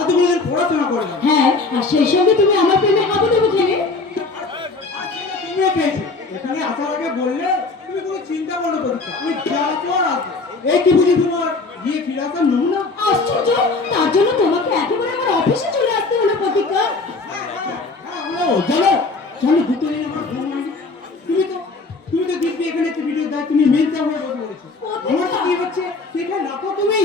এতগুলো দিন পড়াশোনা করলাম। হ্যাঁ, আর সেই সঙ্গে তুমি আমার প্রেমে হাবু দেবো খেলে। তুমিও পেয়েছো, এখানে আসার আগে বললে তুমি কোনো চিন্তা করো পরীক্ষা, আমি যা পর আসবো। এই কি বুঝি তোমার গিয়ে ফিরে আসার নমুনা? আশ্চর্য, তার জন্য তোমাকে একেবারে আমার অফিসে চলে আসতে হলো প্রতীক্ষা। চলো চলো ঘুরতে নিয়ে আমার ঘুম হয়নি। তুমি তো দিব্যি এখানে একটু ভিডিও দেয়, তুমি মেনটা হয়ে বসে বলেছো। আমার তো কি হচ্ছে সেখানে রাখো তুমি।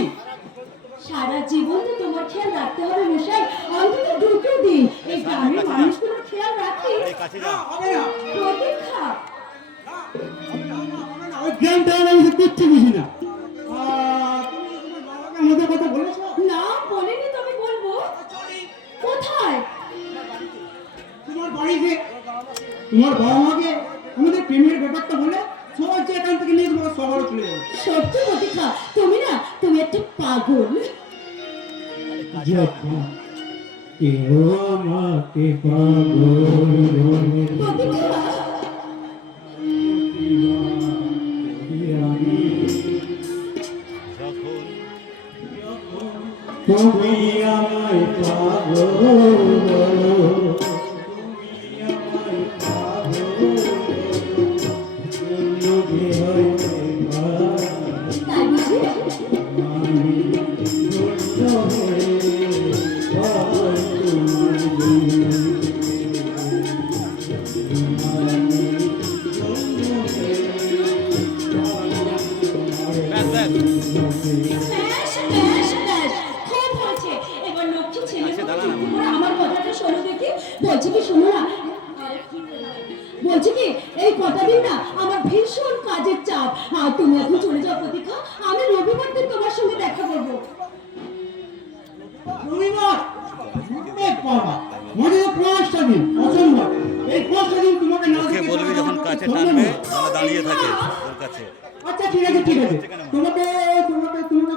সারা জীবন তো তোমার খেয়াল রাখতে হবে মশাই, অন্তত দুটো দিন এই গ্রামের মানুষগুলোর খেয়াল রাখি। হবে না প্রতীক্ষা, ওই জ্ঞানটা আমি কিচ্ছু বুঝি না। তুমি তোমার বাবাকে আমাদের কথা বলেছো? না বলিনি, তবে বলবো। কোথায়? তোমার বাড়িতে তোমার বাবা মাকে আমাদের প্রেমের ব্যাপারটা বলে সবাই যে এখান থেকে নিয়ে তোমার শহরে চলে যাবে। সত্যি প্রতীক্ষা, তুমি না, তুমি একটা পাগল। কেউ আমাকে পাগল বলে, প্রতীক্ষা, তুমি আমায় পাগল বলো, তুমি আমায় পাগল বলো, তাই বুঝি? আমি ধন্য হয়ে পাগল ব্যাস, ব্যাস, ব্যাস, খুব হয়েছে। এবার লক্ষ্মী ছেলে তোমরা আমার কথাটা শোনো দেখি। বলছি কি, শোনো না, বলছি কি, এই কটা দিন না আমার ভীষণ কাজের চাপ। আর তুমি এখন চলে যাও প্রতীক্ষা, আমি রবিবার দিন তোমার সঙ্গে দেখা করবো। রবিবার? বাবা মানে 5টা দিন অসম্ভব। এই 5টা দিন তোমাকে না দেখে বলবি যখন কাছে টানবে তাহলে দাঁড়িয়ে থাকে ওর কাছে। আচ্ছা ঠিক আছে ঠিক আছে, তোমাকে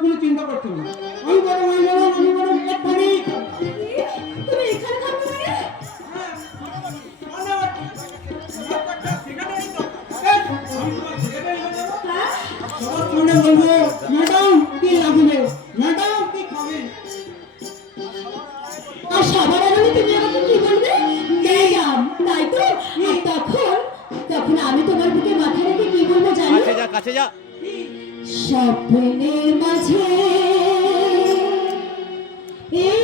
কোনো চিন্তা করতে হবে না। আমি বরং একখানি তুমি এখানে থাকবে মানে? হ্যাঁ? সবার সামনে বলবো, ম্যাডাম কি লাগবে, ম্যাডাম কি খাবেন। আর সবার আগে তুমি আমাকে কি বলবে? ম্যাডাম, তাই তো? আর তখন আমি তোমার বুকে মাথা রেখে কি বলবো জানো? কাছে যা, কাছে যা। স্বপ্নের মাঝে এই